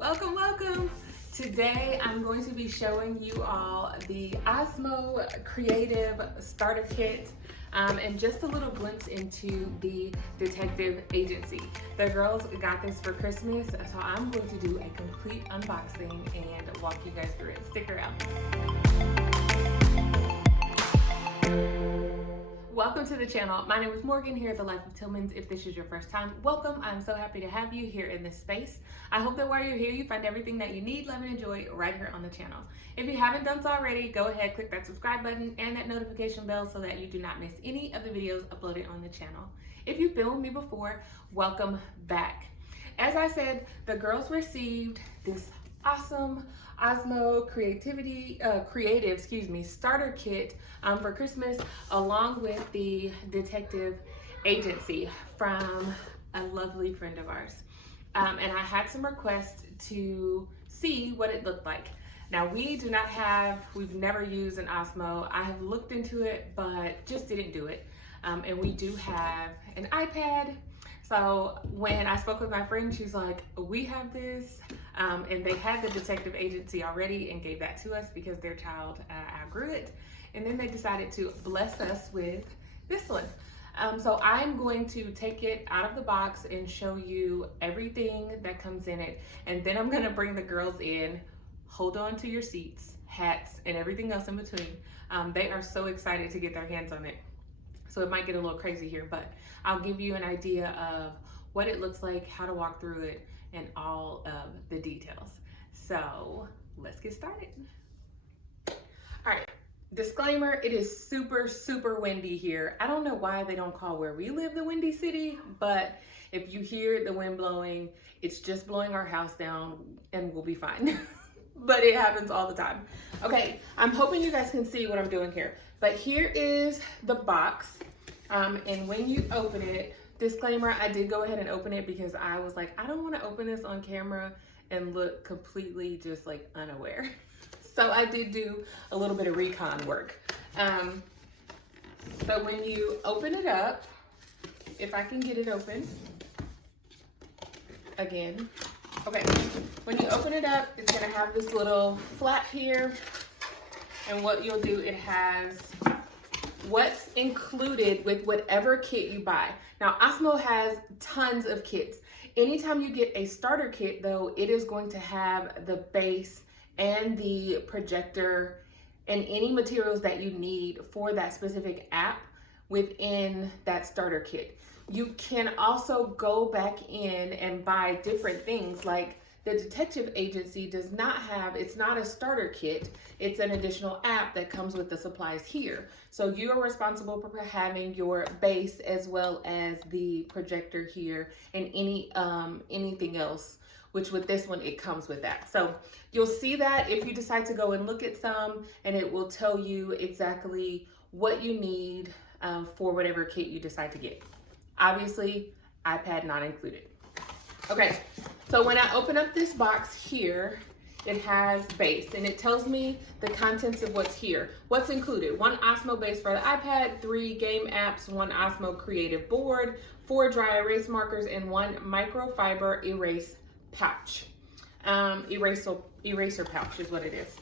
Welcome, welcome. Today I'm going to be showing you all the Osmo Creative Starter Kit and just a little glimpse into the detective agency. The girls got this for Christmas, so I'm going to do a complete unboxing and walk you guys through it. Stick around. Welcome to the channel. My name is Morgan here at The Life of Tillmans. If this is your first time, welcome. I'm so happy to have you here in this space. I hope that while you're here, you find everything that you need, love, and enjoy right here on the channel. If you haven't done so already, go ahead, click that subscribe button and that notification bell so that you do not miss any of the videos uploaded on the channel. If you've been with me before, welcome back. As I said, the girls received this awesome Osmo Creative Starter Kit for Christmas, along with the detective agency from a lovely friend of ours. And I had some requests to see what it looked like. Now we've never used an Osmo. I have looked into it, but just didn't do it. And we do have an iPad. So when I spoke with my friend, she's like, we have this, and they had the detective agency already and gave that to us because their child outgrew it. And then they decided to bless us with this one. So I'm going to take it out of the box and show you everything that comes in it. And then I'm gonna bring the girls in, hold on to your seats, hats, and everything else in between. They are so excited to get their hands on it. So it might get a little crazy here, but I'll give you an idea of what it looks like, how to walk through it, and all of the details. So let's get started. All right, disclaimer, it is super, super windy here. I don't know why they don't call where we live the Windy City, but if you hear the wind blowing, it's just blowing our house down and we'll be fine. But it happens all the time. Okay, I'm hoping you guys can see what I'm doing here. But here is the box, and when you open it, disclaimer, I did go ahead and open it because I was like, I don't want to open this on camera and look completely just like unaware. So I did do a little bit of recon work. So when you open it up, if I can get it open again. Okay, when you open it up, it's gonna have this little flap here. And what you'll do, it has what's included with whatever kit you buy. Now, Osmo has tons of kits. Anytime you get a starter kit though, it is going to have the base and the projector and any materials that you need for that specific app within that starter kit. You can also go back in and buy different things, like the detective agency does not have, it's not a starter kit, it's an additional app that comes with the supplies here. So you are responsible for having your base as well as the projector here and anything else, which with this one, it comes with that. So you'll see that if you decide to go and look at some, and it will tell you exactly what you need for whatever kit you decide to get. Obviously, iPad not included. Okay, so when I open up this box here, it has base, and it tells me the contents of what's here. What's included: 1 Osmo base for the iPad, 3 game apps, 1 Osmo creative board, 4 dry erase markers, and 1 microfiber erase pouch. Eraser pouch is what it is.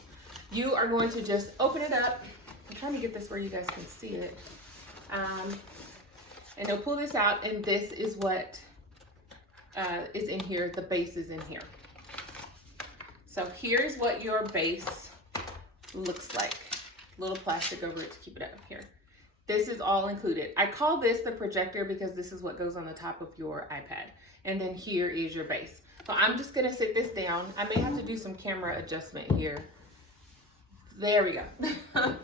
You are going to just open it up. I'm trying to get this where you guys can see it. And you'll pull this out, and this is what is in here. The base is in here. So here's what your base looks like. Little plastic over it to keep it up here. This is all included. I call this the projector because this is what goes on the top of your iPad. And then here is your base. So I'm just gonna sit this down. I may have to do some camera adjustment here. There we go.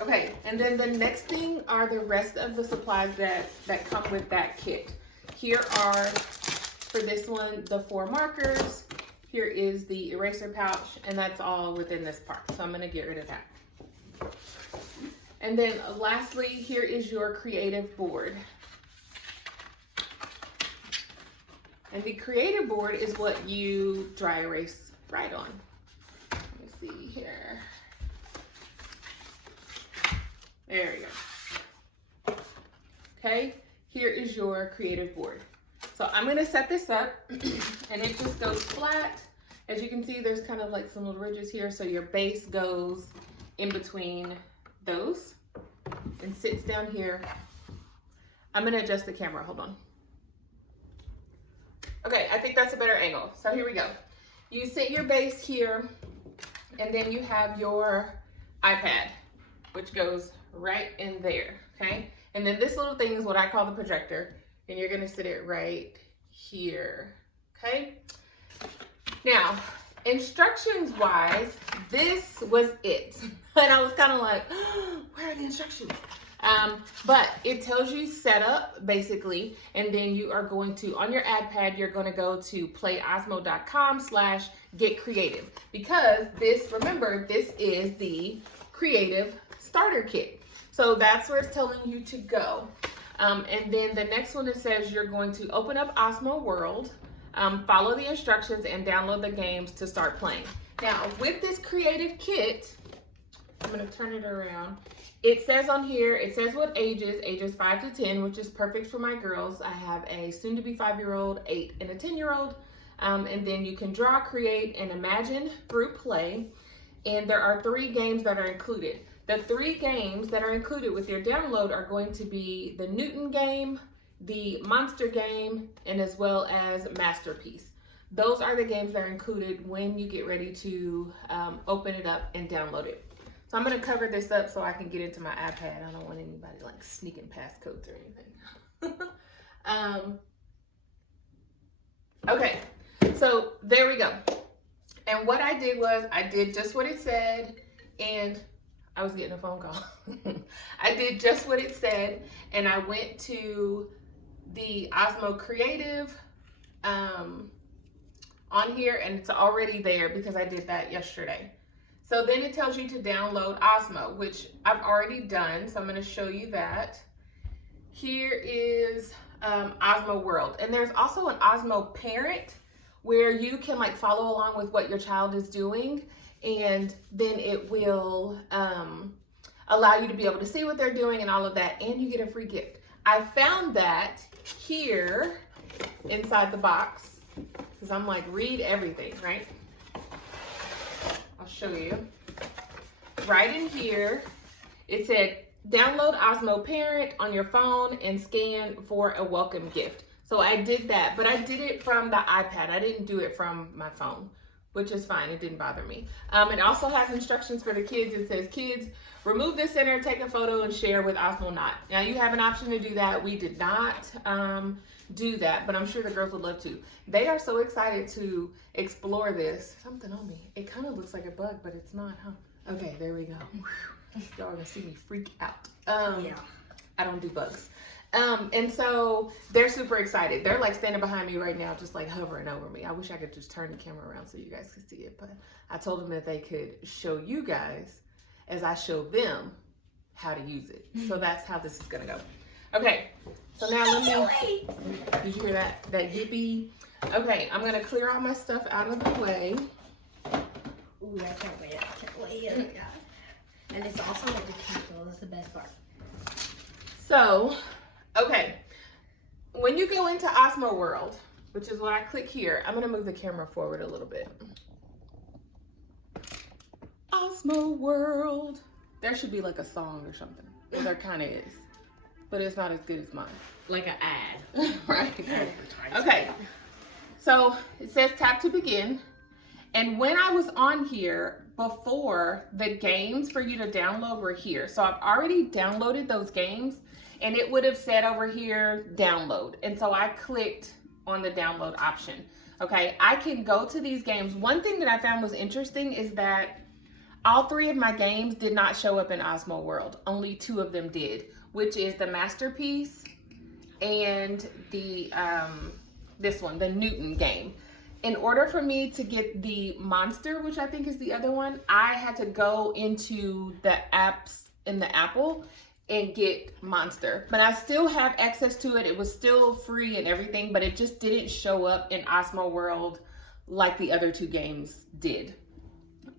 Okay, and then the next thing are the rest of the supplies that come with that kit. Here are, for this one, the 4 markers. Here is the eraser pouch, and that's all within this part. So I'm gonna get rid of that. And then lastly, here is your creative board. And the creative board is what you dry erase right on. Let me see here. There we go. Okay, here is your creative board. So I'm gonna set this up and it just goes flat. As you can see, there's kind of like some little ridges here. So your base goes in between those and sits down here. I'm gonna adjust the camera, hold on. Okay, I think that's a better angle. So here we go. You sit your base here and then you have your iPad, which goes right in there, okay? And then this little thing is what I call the projector, and you're gonna sit it right here, okay? Now, instructions wise, this was it. And I was kind of like, oh, where are the instructions? But it tells you setup basically, and then you are going to, on your iPad, you're going to go to playosmo.com/getcreative, because this, remember, this is the creative starter kit. So that's where it's telling you to go. And then the next one, it says you're going to open up Osmo World, follow the instructions, and download the games to start playing. Now, with this creative kit, I'm going to turn it around. It says on here, it says what ages 5 to 10, which is perfect for my girls. I have a soon-to-be 5-year-old, 8, and a 10-year-old. And then you can draw, create, and imagine through play. And there are 3 games that are included. The 3 games that are included with your download are going to be the Newton game, the Monster game, and as well as Masterpiece. Those are the games that are included when you get ready to open it up and download it. So I'm gonna cover this up so I can get into my iPad. I don't want anybody like sneaking passcodes or anything. Okay, so there we go. And what I did was I did just what it said, and I was getting a phone call. I did just what it said, and I went to the Osmo Creative on here, and it's already there because I did that yesterday. So then it tells you to download Osmo, which I've already done. So I'm going to show you that. Here is Osmo World. And there's also an Osmo Parent where you can like follow along with what your child is doing. And then it will allow you to be able to see what they're doing and all of that. And you get a free gift. I found that here inside the box because I'm like, read everything, right? I'll show you. Right in here, it said, download Osmo Parent on your phone and scan for a welcome gift. So I did that, but I did it from the iPad. I didn't do it from my phone, which is fine. It didn't bother me. It also has instructions for the kids. It says, kids, remove the center, take a photo, and share with Osmo Not. Now, you have an option to do that. We did not do that, but I'm sure the girls would love to. They are so excited to explore this. Something on me. It kind of looks like a bug, but it's not, huh? Okay, there we go. Y'all are gonna see me freak out. Yeah. I don't do bugs. And so they're super excited. They're like standing behind me right now, just like hovering over me. I wish I could just turn the camera around so you guys could see it, but I told them that they could show you guys as I show them how to use it. So that's how this is gonna go. Okay, so now let me, did you hear that yippee? Okay, I'm gonna clear all my stuff out of the way. Ooh, I can't wait, I can't wait. Oh my God. And it's also like the candle, that's the best part. So, okay, when you go into Osmo World, which is what I click here, I'm gonna move the camera forward a little bit. Osmo World. There should be like a song or something. Well, there kind of is, but it's not as good as mine. Like an ad. Right. Okay, so it says tap to begin. And when I was on here before, the games for you to download were here. So I've already downloaded those games, and it would have said over here, download. And so I clicked on the download option. Okay, I can go to these games. One thing that I found was interesting is that all 3 of my games did not show up in Osmo World. Only 2 of them did, which is the Masterpiece and the this one, the Newton game. In order for me to get the Monster, which I think is the other one, I had to go into the apps in the Apple and get Monster. But I still have access to it. It was still free and everything, but it just didn't show up in Osmo World like the other 2 games did.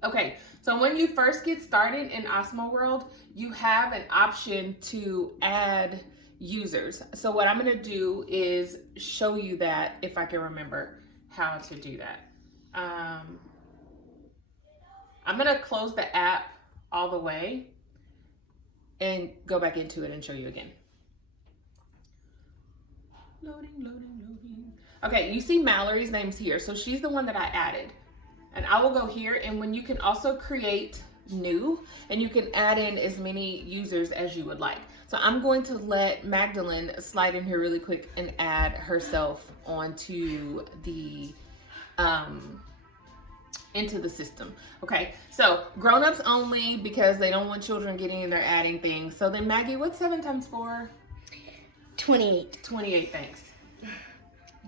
Okay, so when you first get started in Osmo World, you have an option to add users. So what I'm gonna do is show you that if I can remember how to do that. I'm gonna close the app all the way and go back into it and show you again. Loading. Okay, you see Mallory's name's here. So she's the one that I added. And I will go here, and when you can also create new, and you can add in as many users as you would like. So I'm going to let Magdalene slide in here really quick and add herself onto the into the system. Okay, so grown-ups only, because they don't want children getting in there adding things. So then Maggie, what's 7 times 4? 28. 28, thanks.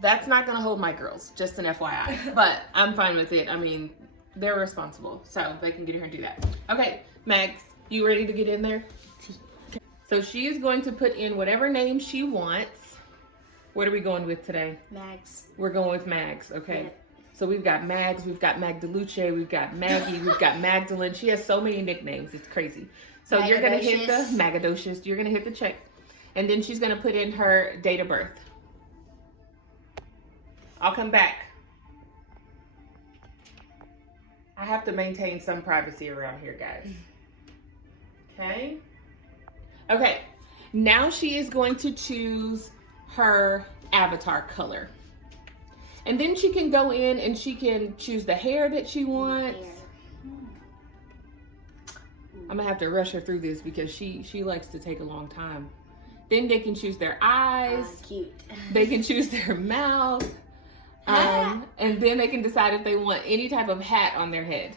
That's not gonna hold my girls, just an FYI, but I'm fine with it. I mean, they're responsible, so they can get in here and do that. Okay, Mags, you ready to get in there? So she is going to put in whatever name she wants. What are we going with today? Mags. We're going with Mags, okay. Yeah. So we've got Mags, we've got Magdaluce, we've got Maggie, we've got Magdalene. She has so many nicknames, it's crazy. So you're gonna hit the Magadocious, you're gonna hit the check. And then she's gonna put in her date of birth. I'll come back. I have to maintain some privacy around here, guys. Okay. Okay, now she is going to choose her avatar color. And then she can go in and she can choose the hair that she wants. I'm gonna have to rush her through this because she likes to take a long time. Then they can choose their eyes. Cute. They can choose their mouth. And then they can decide if they want any type of hat on their head.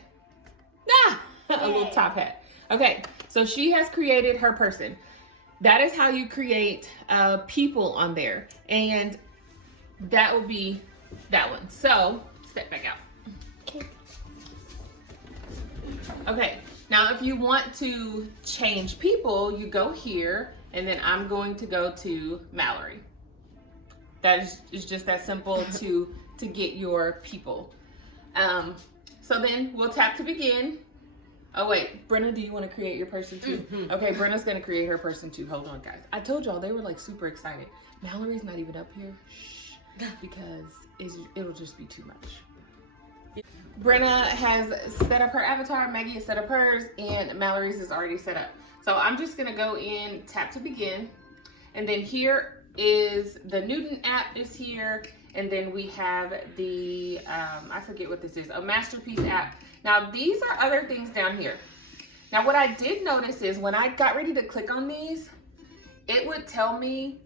A little top hat. Okay, so she has created her person. That is how you create people on there. And that will be that one. So, step back out. Okay, now if you want to change people, you go here, and then I'm going to go to Mallory. That is just that simple to get your people. So then we'll tap to begin. Oh wait, Brenna, do you want to create your person too? Mm-hmm. Okay, Brenna's gonna create her person too. Hold on, guys. I told y'all they were like super excited. Mallory's not even up here. Shh, because it'll just be too much. Brenna has set up her avatar, Maggie has set up hers, and Mallory's is already set up. So I'm just gonna go in, tap to begin, and then here is the Newton app is here, and then we have the, I forget what this is, a Masterpiece app. Now these are other things down here. Now what I did notice is when I got ready to click on these, it would tell me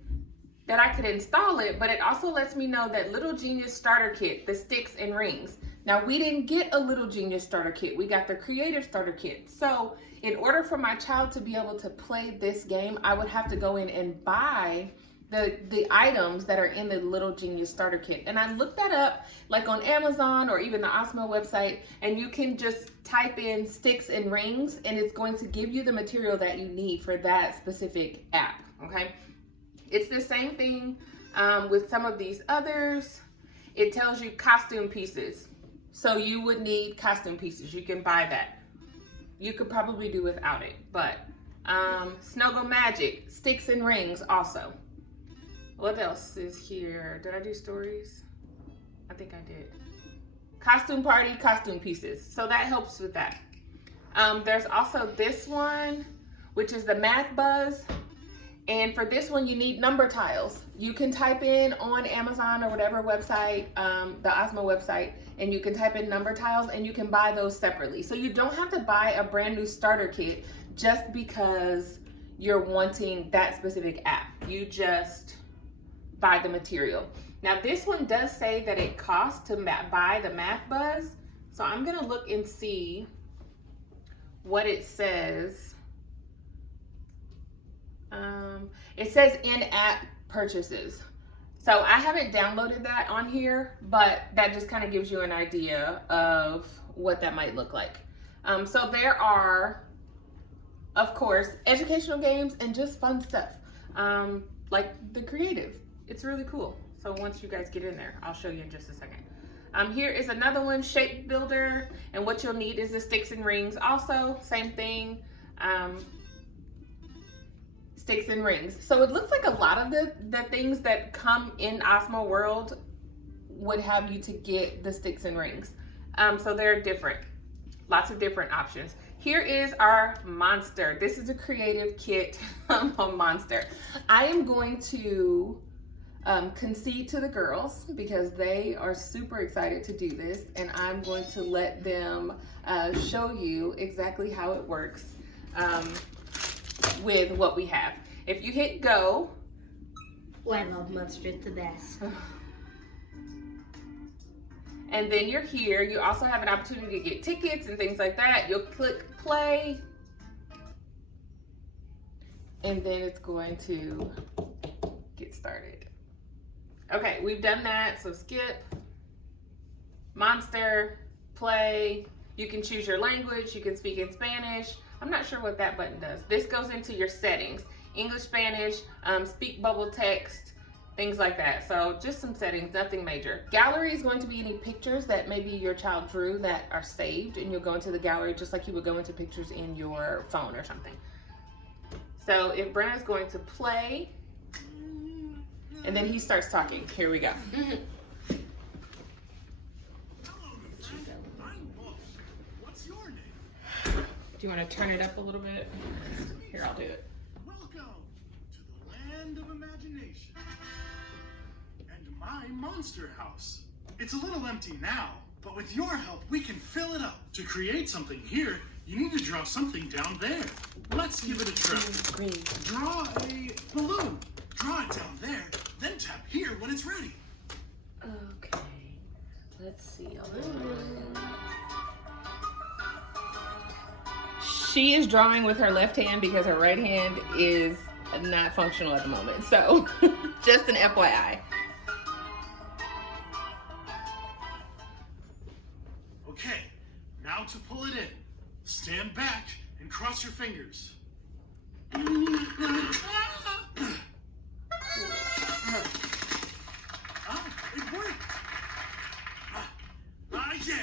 that I could install it, but it also lets me know that Little Genius Starter Kit, the sticks and rings. Now we didn't get a Little Genius Starter Kit, we got the Creative Starter Kit. So in order for my child to be able to play this game, I would have to go in and buy the items that are in the Little Genius Starter Kit. And I looked that up like on Amazon or even the Osmo website, and you can just type in sticks and rings and it's going to give you the material that you need for that specific app, okay? It's the same thing with some of these others. It tells you costume pieces. So you would need costume pieces. You can buy that. You could probably do without it, but Snuggle Magic, sticks and rings also. What else is here? Did I do stories? I think I did. Costume party, costume pieces. So that helps with that. There's also this one, which is the Math Buzz. And for this one, you need number tiles. You can type in on Amazon or whatever website, the Osmo website, and you can type in number tiles and you can buy those separately. So you don't have to buy a brand new starter kit just because you're wanting that specific app. You just buy the material. Now this one does say that it costs to buy the Math Buzz. So I'm gonna look and see what it says. It says in-app purchases. So I haven't downloaded that on here, but that just kind of gives you an idea of what that might look like. So there are, of course, educational games and just fun stuff, like the creative. It's really cool. So once you guys get in there, I'll show you in just a second. Here is another one, Shape Builder, and what you'll need is the sticks and rings. Also, same thing. sticks and rings. So it looks like a lot of the things that come in Osmo World would have you to get the sticks and rings. So they're different, lots of different options. Here is our monster. This is a creative kit of a monster. I am going to concede to the girls because they are super excited to do this, and I'm going to let them show you exactly how it works with what we have. If you hit go. Oh, I love monster, it's the best. And then you're here. You also have an opportunity to get tickets and things like that. You'll click play. And then it's going to get started. Okay, we've done that. So skip, monster, play. You can choose your language. You can speak in Spanish. I'm not sure what that button does. This goes into your settings. English, Spanish, speak bubble text, things like that. So just some settings, nothing major. Gallery is going to be any pictures that maybe your child drew that are saved, and you'll go into the gallery just like you would go into pictures in your phone or something. So if Brenna's going to play, and then he starts talking. Here we go. What's your name? Do you want to turn it up a little bit? Here, I'll do it. Welcome to the land of imagination and my monster house. It's a little empty now, but with your help, we can fill it up. To create something here, you need to draw something down there. Let's give it a try. Draw a balloon. Draw it down there, then tap here when it's ready. Okay, let's see. She is drawing with her left hand because her right hand is not functional at the moment. So just an FYI. Okay, now to pull it in. Stand back and cross your fingers. It worked! Yeah!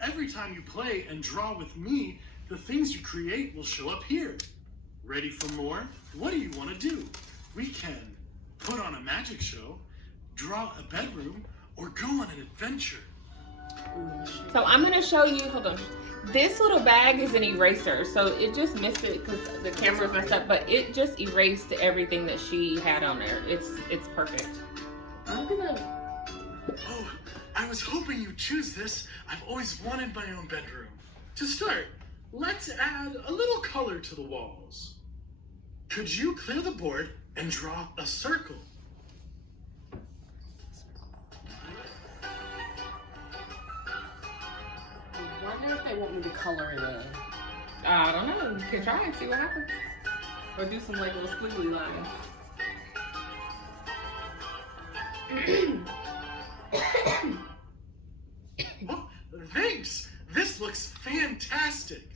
Every time you play and draw with me, the things you create will show up here. Ready for more? What do you want to do? We can put on a magic show, draw a bedroom, or go on an adventure. So I'm going to show you, hold on. This little bag is an eraser, so it just missed it because the camera's messed up, but it just erased everything that she had on there. It's perfect. I'm gonna... Oh, I was hoping you'd choose this. I've always wanted my own bedroom. To start, let's add a little color to the walls. Could you clear the board and draw a circle? I wonder if they want me to color it in. I don't know. You can try and see what happens. Or do some like little squiggly lines. Oh, thanks! This looks fantastic!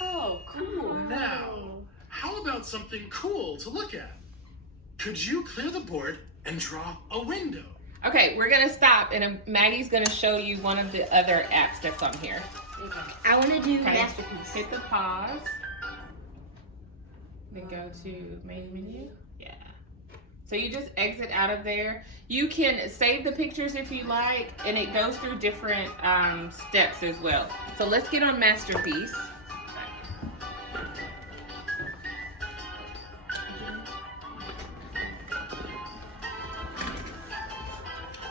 Oh, cool. Now, how about something cool to look at? Could you clear the board and draw a window? Okay, we're gonna stop, and Maggie's gonna show you one of the other apps that's on here. Okay. I want to do Okay. Masterpiece. Hit the pause. Then go to main menu. Yeah. So you just exit out of there. You can save the pictures if you like, and it goes through different steps as well. So let's get on Masterpiece.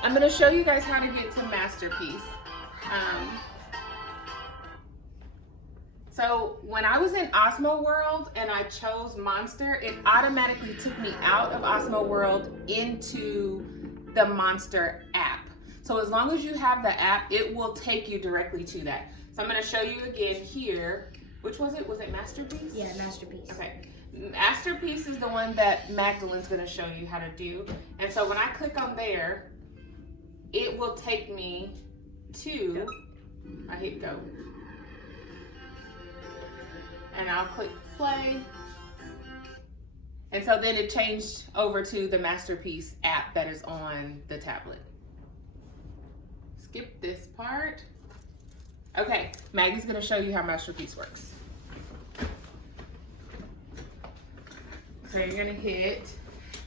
I'm going to show you guys how to get to Masterpiece. So when I was in Osmo World and I chose Monster, it automatically took me out of Osmo World into the Monster app. So as long as you have the app, it will take you directly to that. So I'm going to show you again here. Which was it? Was it Masterpiece? Yeah, Masterpiece. Okay. Masterpiece is the one that Magdalene's going to show you how to do. And so when I click on there, it will take me to, I hit go. And I'll click play. And so then it changed over to the Masterpiece app that is on the tablet. Skip this part. Okay, Maggie's gonna show you how Masterpiece works. So you're gonna hit,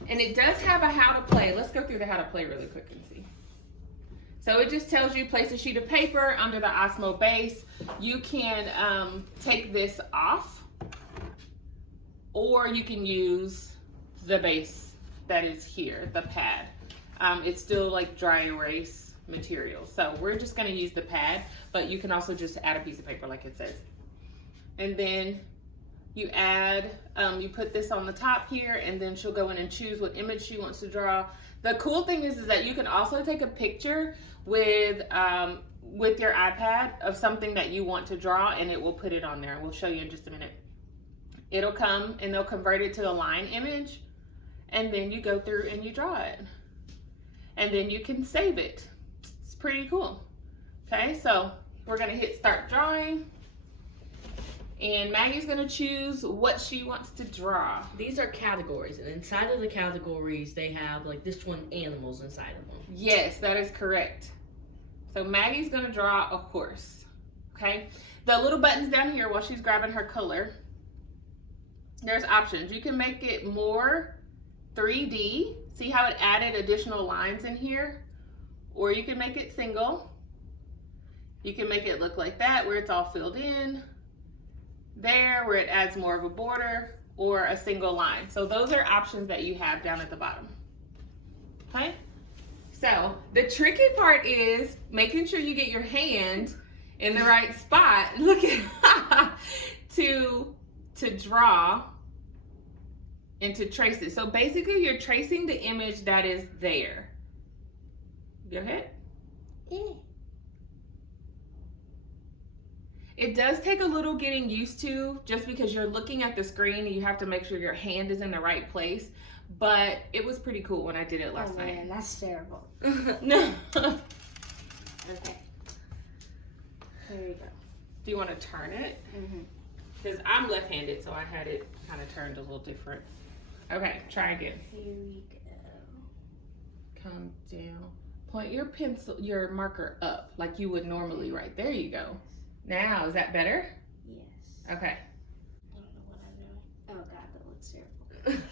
and it does have a how to play. Let's go through the how to play really quick and see. So it just tells you place a sheet of paper under the Osmo base. You can take this off, or you can use the base that is here, the pad. It's still like dry erase material. So we're just gonna use the pad, but you can also just add a piece of paper like it says. And then you add, you put this on the top here, and then she'll go in and choose what image she wants to draw. The cool thing is that you can also take a picture with your iPad of something that you want to draw, and it will put it on there. We'll show you in just a minute. It'll come and they'll convert it to the line image, and then you go through and you draw it. And then you can save it. It's pretty cool. Okay, so we're gonna hit start drawing. And Maggie's gonna choose what she wants to draw. These are categories, and inside of the categories, they have like this one, animals inside of them. Yes, that is correct. So Maggie's gonna draw a horse, okay? The little buttons down here while she's grabbing her color, there's options. You can make it more 3D. See how it added additional lines in here? Or you can make it single. You can make it look like that, where it's all filled in. There, where it adds more of a border, or a single line. So those are options that you have down at the bottom. Okay? So the tricky part is making sure you get your hand in the right spot. Look at to draw and to trace it. So basically you're tracing the image that is there. Go ahead. Yeah. It does take a little getting used to, just because you're looking at the screen and you have to make sure your hand is in the right place. But it was pretty cool when I did it last night. Man, that's terrible. No. Okay. Here you go. Do you want to turn it? Because I'm left-handed, so I had it kind of turned a little different. Okay, try again. Here we go. Come down. Point your pencil, your marker up like you would normally write. There you go. Now, is that better? Yes. Okay. I don't know what I'm doing. Oh God, that looks terrible.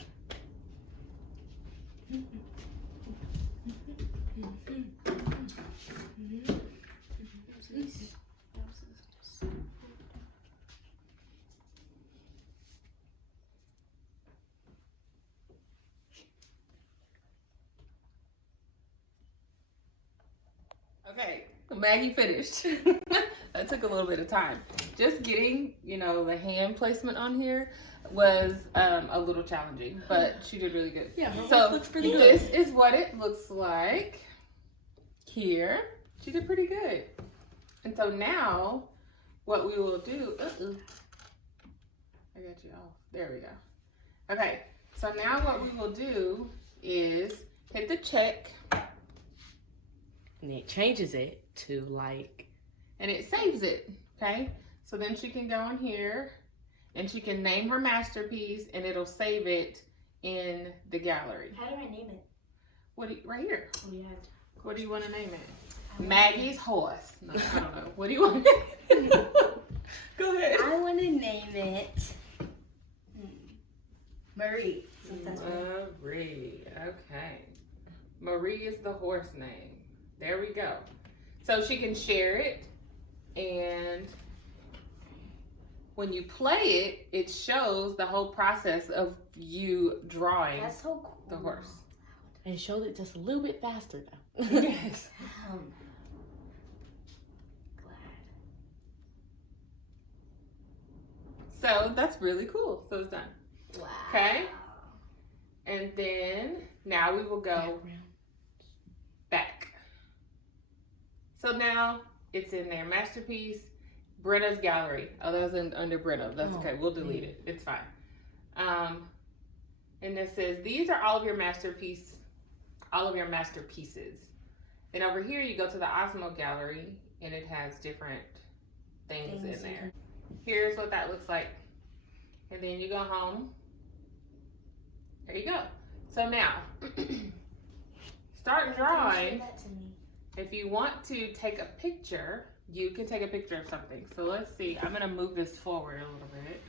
Okay, Maggie finished. That took a little bit of time. Just getting, the hand placement on here was a little challenging, but she did really good. Yeah, so looks pretty good. This is what it looks like here. She did pretty good. And so now what we will do, I got you off. There we go. Okay, so now what we will do is hit the check. And it changes it to like, and it saves it, okay? So then she can go in here and she can name her masterpiece, and it'll save it in the gallery. How do I name it? Right here. Oh, yeah. What do you want to name it? Maggie's horse. No, I don't know. What do you want? Go ahead. I want to name it Marie. Since that's Marie. Okay. Marie is the horse name. There we go. So she can share it, and when you play it, it shows the whole process of you drawing That's so cool. the horse. and it showed it just a little bit faster now. Yes. Glad. So that's really cool. So it's done. Wow. Okay. And then now we will go back. So now it's in their masterpiece, Brenna's gallery. Oh, that was under Brenna. That's okay. We'll delete it. It's fine. And it says these are all of your masterpieces. Then over here you go to the Osmo gallery, and it has different things in there. Here's what that looks like. And then you go home. There you go. So now, start drawing. That to me. If you want to take a picture, you can take a picture of something. So let's see. I'm gonna move this forward a little bit.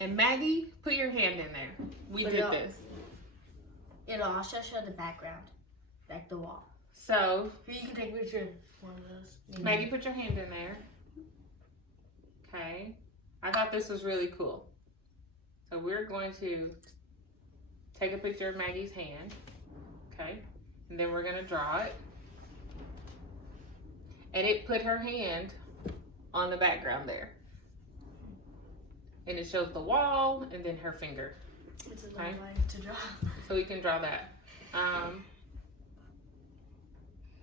And Maggie, put your hand in there. We Put did it up. this. It'll also show the background, like the wall. So Here, you can take a picture of one of those. Maggie, put your hand in there. Okay. I thought this was really cool. So we're going to take a picture of Maggie's hand. Okay. And then we're going to draw it. And it put her hand on the background there. And it shows the wall and then her finger. It's a Okay. long line to draw. So we can draw that.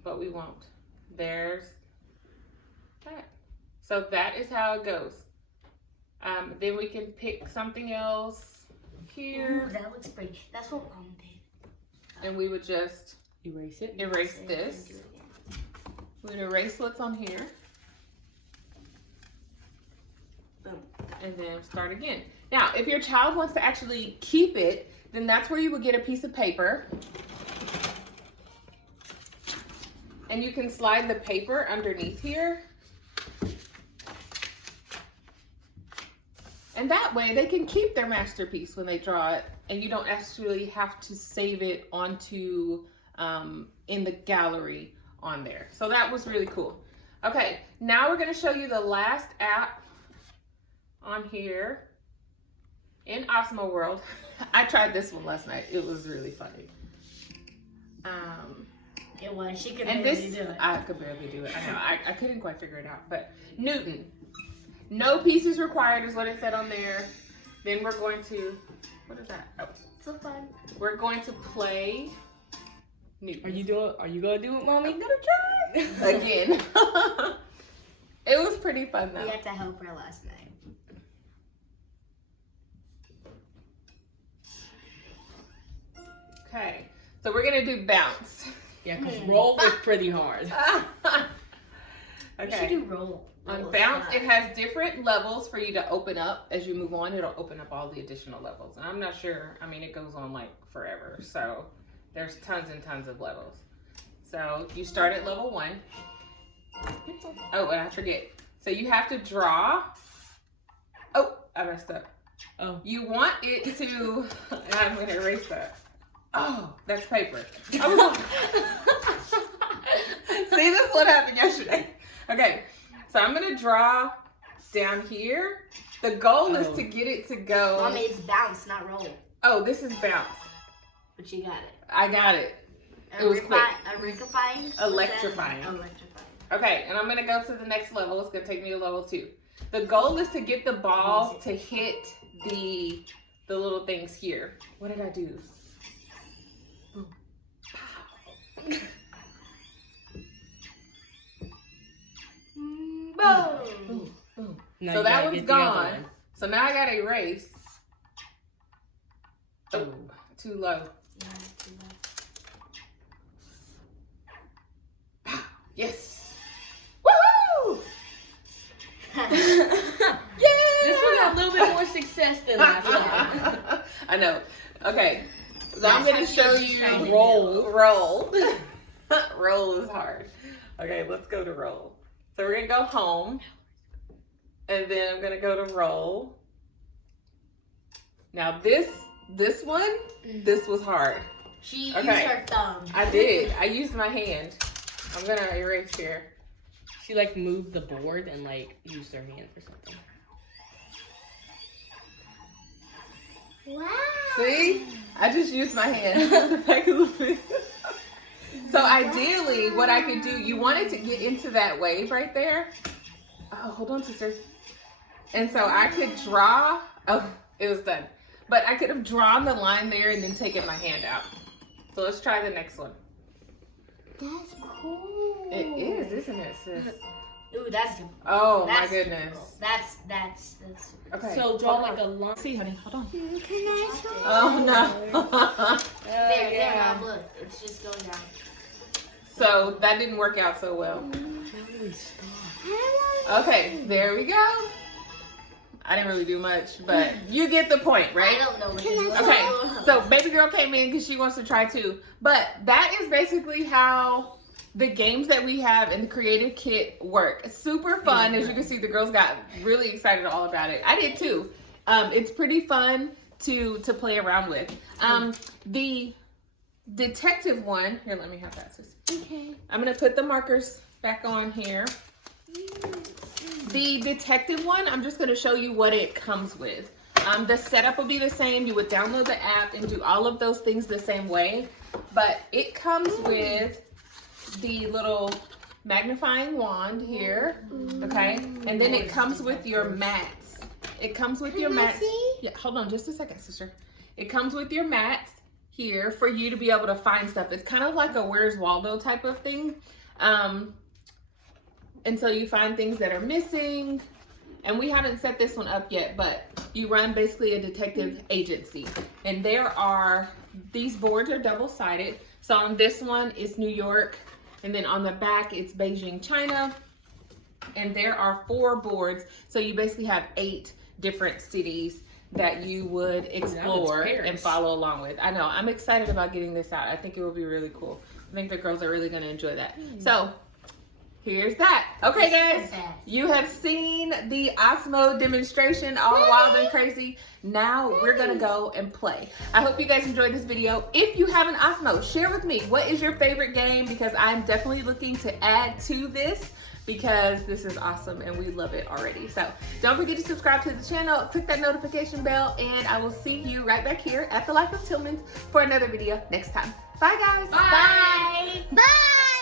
But we won't. There's that. So that is how it goes. Then we can pick something else here. Ooh, that looks pretty. That's what Mom did. And we would just Erase it. erase this. We'd erase what's on here. Boom. And then start again. Now, if your child wants to actually keep it, then that's where you would get a piece of paper. And you can slide the paper underneath here. And that way they can keep their masterpiece when they draw it, and you don't actually have to save it onto in the gallery on there. So that was really cool. Okay, now we're gonna show you the last app on here in Osmo World. I tried this one last night. It was really funny. It was. She could And barely this, do it. I could barely do it. I know, I couldn't quite figure it out. But Newton, no pieces required is what it said on there. Then we're going to, what is that? Oh, So fun. we're going to play Newton. Are you gonna do it, Mommy? I'm gonna try again. It was pretty fun We though. had to help her last night. Okay, so we're gonna do bounce. Yeah, because roll was pretty hard. We should Okay. do roll. On Roll bounce, slide. it has different levels for you to open up. As you move on, it'll open up all the additional levels. And I'm not sure, I mean, it goes on like forever. So there's tons and tons of levels. So you start at level 1. Oh, and I forget. So you have to draw. Oh, I messed up. Oh. You want it to, I'm gonna erase that. Oh, that's paper. I was like, see, this is what happened yesterday. Okay, so I'm gonna draw down here. The goal is to get it to go. Mommy, it's bounce, not roll. Oh, this is bounce. But you got it. I got it. It was quick. Electrifying? Electrifying. Electrifying. Okay, and I'm gonna go to the next level. It's gonna take me to level 2. The goal is to get the balls to hit the little things here. What did I do? Boom. Boom, boom. Now So you that gotta one's get the other gone. one. So now I gotta erase. Oh, too low. Yes. Woohoo! This one had a little bit more success than last time. I know. Okay. So I'm That's gonna how she show was you trying to roll. Roll. Roll is hard. Okay, let's go to roll. So we're gonna go home. And then I'm gonna go to roll. Now this one, this was hard. She used Okay. her thumb. I did. I used my hand. I'm gonna erase here. She like moved the board and like used her hand for something. Wow. See? I just used my hand. So ideally, what I could do, you wanted to get into that wave right there. Oh, hold on, sister. And so I could draw. Oh, it was done. But I could have drawn the line there and then taken my hand out. So let's try the next one. That's cool. It is, isn't it, sis? Ooh, that's good. Oh, That's my goodness. That's Okay. So draw hold like on. a line. See, honey, hold on. Can I try? Oh, no. There, Mom, look. It's just going down. So that didn't work out so well. Okay, there we go. I didn't really do much, but you get the point, I right? don't know what this is. Okay, so baby girl came in because she wants to try too. But that is basically how the games that we have in the creative kit work. Super fun. As you can see, the girls got really excited all about it. I did too. It's pretty fun to play around with. The detective one, here, let me have that, sis. Okay. I'm gonna put the markers back on here. The detective one, I'm just gonna show you what it comes with. The setup will be the same. You would download the app and do all of those things the same way, but it comes with the little magnifying wand here, okay? And then it comes with your mats. It comes with your mats. Yeah, hold on just a second, sister. It comes with your mats here for you to be able to find stuff. It's kind of like a Where's Waldo type of thing. And so you find things that are missing. And we haven't set this one up yet, but you run basically a detective agency. And these boards are double-sided. So on this one, it's New York. And then on the back, it's Beijing, China. And there are 4 boards. So you basically have 8 different cities that you would explore and follow along with. I know, I'm excited about getting this out. I think it will be really cool. I think the girls are really gonna enjoy that. So, here's that. Okay, guys, you have seen the Osmo demonstration, all wild and crazy. Now we're gonna go and play. I hope you guys enjoyed this video. If you have an Osmo, share with me, what is your favorite game? Because I'm definitely looking to add to this because this is awesome and we love it already. So don't forget to subscribe to the channel, click that notification bell, and I will see you right back here at The Life of Tillmans for another video next time. Bye, guys. Bye. Bye.